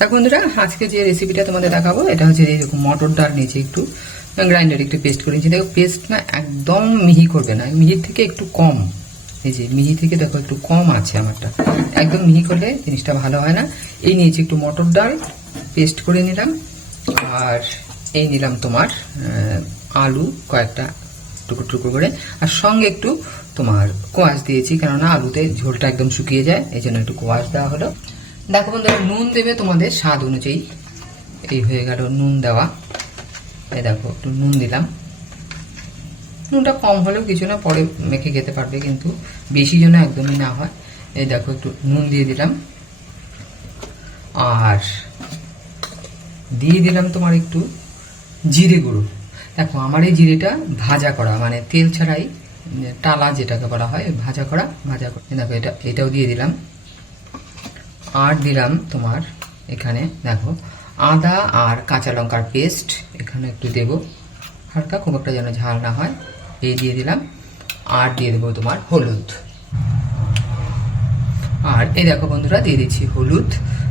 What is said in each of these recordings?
দেখো বন্ধুরা, আজকে যে রেসিপিটা তোমাদের দেখাবো, এটা হচ্ছে এরকম মটর ডাল নিয়েছি একটু গ্রাইন্ডার একটু পেস্ট করে নিয়েছি। দেখো পেস্ট না একদম মিহি করবে না, মিহির থেকে একটু কম। এই যে, মিহি থেকে দেখো একটু কম আছে আমারটা। একদম মিহি করলে জিনিসটা ভালো হয় না। এই নিয়েছি একটু মটর ডাল পেস্ট করে নিলাম। আর এই নিলাম তোমার আলু কয়েকটা টুকরো টুকরো করে। আর সঙ্গে একটু তোমার কোয়াশ দিয়েছি, কেননা আলুতে ঝোলটা একদম শুকিয়ে যায়, এই জন্য একটু কোয়াশ দেওয়া হলো। দেখো বন্ধুরা, নুন দেবে তোমাদের স্বাদ অনুযায়ী। এই হয়ে গেল নুন দেওয়া। এই দেখো, একটু নুন দিলাম। নুনটা কম হলেও কিছু না, পরে মেখে খেতে পারবে, কিন্তু বেশি যেন একদমই না হয়। এই দেখো, একটু নুন দিয়ে দিলাম। আর দিয়ে দিলাম তোমার একটু জিরে গুঁড়ো। দেখো, আমার এই জিরেটা ভাজা করা মানে তেল ছাড়াই টালা যেটাকে বলা হয়, ভাজা করা ভাজা করা। দেখো, এটা, এটাও দিয়ে দিলাম। আর দিলাম তোমার এখানে, দেখো। আদা আর কাঁচা লঙ্কার পেস্ট, এখানে একটু দেবো। হালকা খুব একটা যেন ঝাল না হয়, এই দিয়ে দিলাম। আর দিয়ে দেবো তোমার হলুদ। আর এই দেখো বন্ধুরা, দিয়ে দিচ্ছি হলুদ।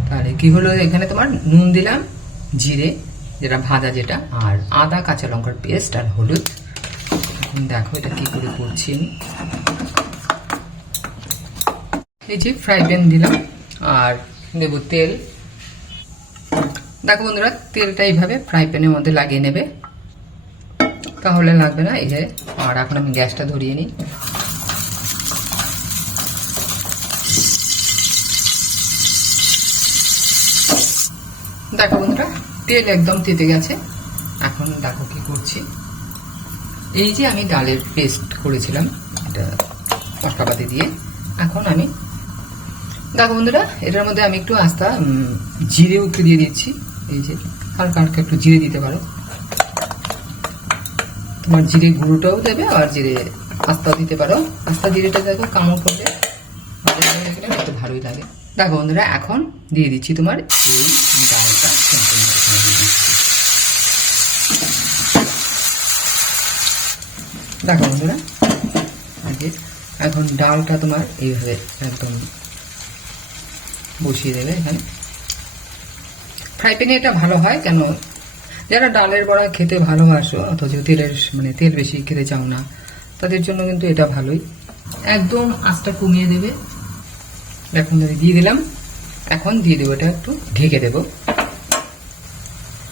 তাহলে কি হলো, এখানে তোমার নুন দিলাম, জিরে, যেটা ভাজা যেটা, আর আদা, কাঁচা লঙ্কার পেস্ট আর হলুদ। এখন দেখো এটা কি করে করছি এই যে ফ্রাই প্যান দিলাম। আর দেবো তেল। দেখো বন্ধুরা, তেলটা এইভাবে ফ্রাই প্যানের মধ্যে লাগিয়ে নেবে। তাহলে লাগবে না, এই যে, আর এখন আমি গ্যাসটা ধরিয়ে নিই। দেখো বন্ধুরা, তেল একদম তেতে গেছে। এখন দেখো কি করছি। এই যে আমি ডালের পেস্ট করেছিলাম, এটা মশলাপাতি দিয়ে। এখন আমি দেখো বন্ধুরা এটার মধ্যে আমি একটু আস্তা উম, জিরে উঠে দিয়ে দিচ্ছি। এই যে হালকা হালকা একটু জিরে দিতে পারো। তোমার জিরে গুঁড়োটাও দেবে আর জিরে আস্তা দিতে পারো। আস্তা জিরেটা দেখো কামড় করবে একটু ভালোই লাগে। দেখো বন্ধুরা এখন দিয়ে দিচ্ছি তোমার এই ডালটা দেখো বন্ধুরা আগে এখন ডালটা তোমার এইভাবে একদম বসিয়ে দেবে এখানে ফ্রাই প্যানে এটা ভালো হয়, কেন? যারা ডালের বড়া খেতে ভালোবাসো, অথচ তেলের মানে তেল বেশি খেতে চাও না, তাদের জন্য কিন্তু এটা ভালোই। একদম আঁচটা কমিয়ে দেবে। এখন দিয়ে দিলাম, এখন দিয়ে দেবো এটা একটু ঢেকে দেবো।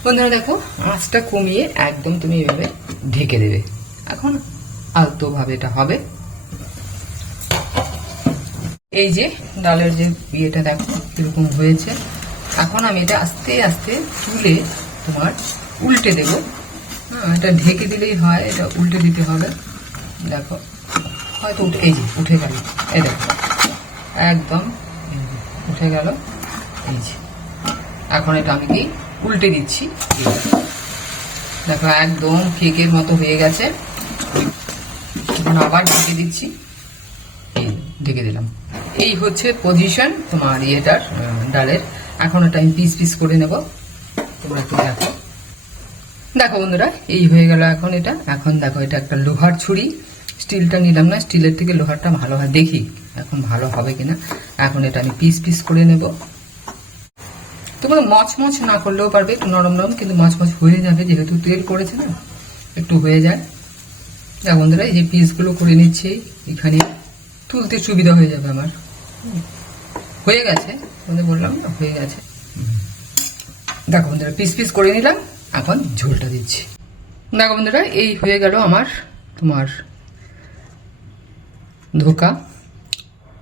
বন্ধুরা দেখো, আঁচটা কমিয়ে একদম তুমি এভাবে ঢেকে দেবে। এখন আলতোভাবে এটা হবে। এই যে ডালের যে ইয়েটা দেখো কীরকম হয়েছে। এখন আমি এটা আস্তে আস্তে তুলে তোমার উল্টে দেবো। হ্যাঁ এটা ঢেকে দিলেই হয়, এটা উল্টে দিতে হবে। দেখো, হয়তো উঠে, এই যে উঠে গেল। এই দেখো, একদম উঠে গেল। এই যে, এখন এটা আমি কি উল্টে দিচ্ছি। দেখো। একদম কেকের মতো হয়ে গেছে। আবার ঢেকে দিচ্ছি। ঢেকে দিলাম। এই হচ্ছে পজিশন তোমার ইয়েটার ডালের। এখন এটা আমি পিস পিস করে নেব। তোমরা একটু দেখো। দেখো বন্ধুরা, এই হয়ে গেল এখন এটা। এখন দেখো, এটা একটা লোহার ছুরি। স্টিলটা নিলাম না, স্টিলের থেকে লোহারটা ভালো হয়। দেখি এখন ভালো হবে কিনা। এখন এটা আমি পিস পিস করে নেব। তোমরা মচমচ না করলেও পারবে, একটু নরম নরম, কিন্তু মচমচ হয়ে যাবে। যেহেতু তেল করেছে না, একটু হয়ে যায়। দেখো বন্ধুরা, এই যে পিসগুলো করে নিচ্ছি, এখানে। তুলতে সুবিধা হয়ে যাবে আমার। হয়ে গেছে, তোমাদের বললাম না, হয়ে গেছে। দেখো বন্ধুরা, পিস পিস করে নিলাম, এখন ঝোলটা দিচ্ছি। দেখো বন্ধুরা, এই হয়ে গেল আমার তোমার ধোকা।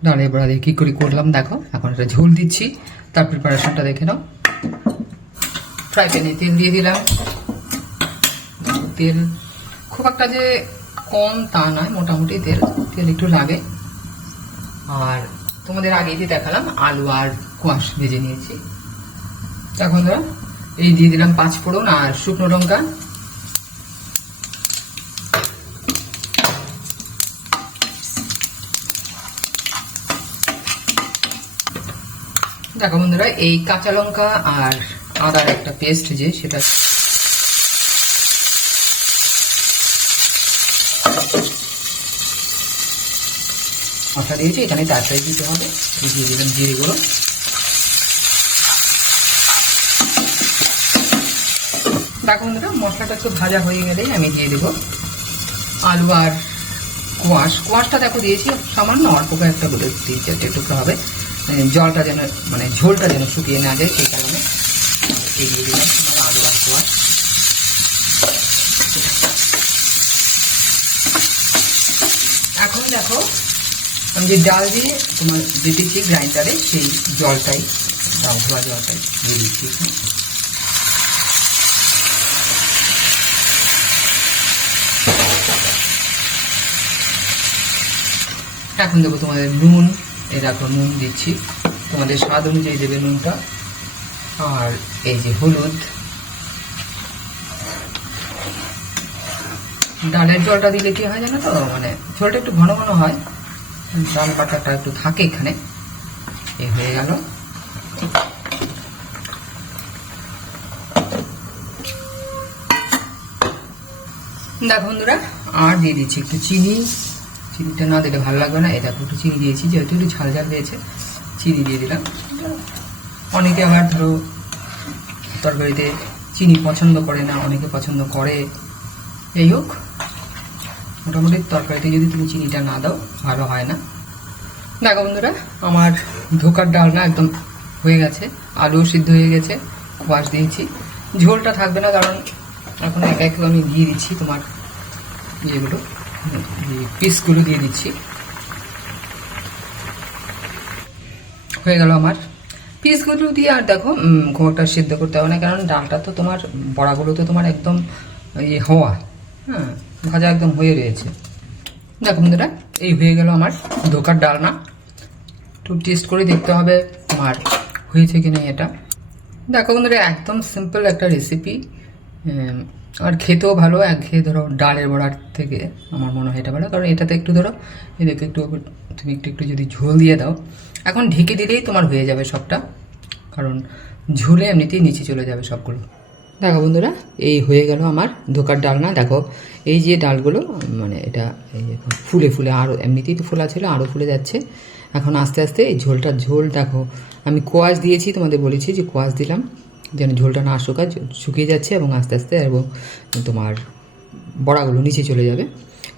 ডালের বড়া দিয়ে কী করে করলাম, দেখো, এখন এটা ঝোল দিচ্ছি, তার প্রিপারেশনটা দেখে নাও। ফ্রাই প্যানে তেল দিয়ে দিলাম। তেল খুব একটা যে কম তা নয়, মোটামুটি তেল তেল একটু লাগে। আর তোমাদের আগে যে দেখালাম, আলু আর কোয়াশ ভেজে নিয়েছি। এখন ধরো এই দিয়ে দিলাম পাঁচ ফোড়ন আর শুকনো লঙ্কা। দেখো বন্ধুরা, এই কাঁচা লঙ্কা আর আদার একটা পেস্ট যে, সেটা মশলা দিয়েছি, এখানে তাড়াতাড়ি দিতে হবে। দিয়ে দিলাম জিরে গুঁড়ো দেখো বন্ধুরা, মশলাটা একটু ভাজা হয়ে গেলেই আমি দিয়ে দেবো আলু আর কোয়াশ। কোয়াশটা দেখো দিয়েছি, সামান্য অল্প একটা করে তিন চারটে টুকরো হবে। মানে জলটা যেন মানে ঝোলটা যেন শুকিয়ে না যায়, সেই কারণে এই দিয়ে দিলাম আলু আর কোয়াশ। এখন দেখো আমি যে ডাল দিয়ে তোমার দিতেছি গ্রাইন্ডারে, সেই জলটাই ডাল ধোয়া জলটাই দিয়ে দিচ্ছি এখন দেবো তোমাদের নুন, এই দেখো নুন দিচ্ছি। তোমাদের স্বাদ অনুযায়ী দেবে নুনটা। আর এই যে হলুদ। ডালের জলটা দিলে কি হয় জানো তো? মানে ঝোলটা একটু ঘন ঘন হয়। ডাল বাটাটা একটু থাকে এখানে। এ হয়ে গেল। দেখো বন্ধুরা। আর দিয়ে দিচ্ছি একটু চিনি। চিনিটা না দিলে ভালো লাগবে না। এটা একটু চিনি দিয়েছি যেহেতু একটু ঝাল ঝাল দিয়েছে চিনি দিয়ে দিলাম। অনেকে আবার ধরো তরকারিতে চিনি পছন্দ করে না অনেকে পছন্দ করে। এই হোক। মোটামুটি তরকারিতে যদি তুমি চিনিটা না দাও ভালো হয় না। দেখো বন্ধুরা আমার ধোকার ডাল না একদম হয়ে গেছে আলু সিদ্ধ হয়ে গেছে কোয়াশ দিয়েছি। ঝোলটা থাকবে না কারণ এখন এক এক আমি দিয়ে দিচ্ছি তোমার ইয়েগুলো পিসগুলো দিয়ে দিচ্ছি। হয়ে গেল আমার। পিসগুলো দিয়ে আর দেখো খুব সিদ্ধ করতে হবে না কারণ ডালটা তো তোমার বড়াগুলো তো তোমার একদম ইয়ে হওয়া হ্যাঁ। ভাজা একদম হয়ে রয়েছে। দেখো বন্ধুরা, এই হয়ে গেল আমার ধোকার ডালনা। একটু টেস্ট করে দেখতে হবে আমার হয়েছে কি না এটা। দেখো বন্ধুরা, একদম সিম্পল একটা রেসিপি আর খেতেও ভালো এক খেয়ে ধরো ডালের বড়ার থেকে আমার মনে হয় এটা ভালো। কারণ এটাতে একটু ধরো, এদেরকে একটু তুমি একটু একটু যদি ঝোল দিয়ে দাও, এখন ঢেকে দিলেই তোমার হয়ে যাবে সবটা। কারণ ঝোলে এমনিতেই নিচে চলে যাবে সবগুলো। দেখো বন্ধুরা, এই হয়ে গেল আমার ধোকার ডালনা। দেখো, এই যে ডালগুলো মানে এটা, এই ফুলে ফুলে আরও এমনিতেই তো ফোলা ছিল আরও ফুলে যাচ্ছে। এখন আস্তে আস্তে এই ঝোলটা ঝোল, দেখো, আমি কোয়াশ দিয়েছি, তোমাদের বলেছি যে কোয়াশ দিলাম, যেন ঝোলটা না শুকায় শুকিয়ে যাচ্ছে এবং আস্তে আস্তে এবং তোমার বড়াগুলো নিচে চলে যাবে।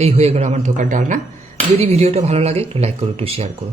এই হয়ে গেল আমার ধোকার ডালনা। যদি ভিডিওটা ভালো লাগে, একটু লাইক করো, একটু শেয়ার করো।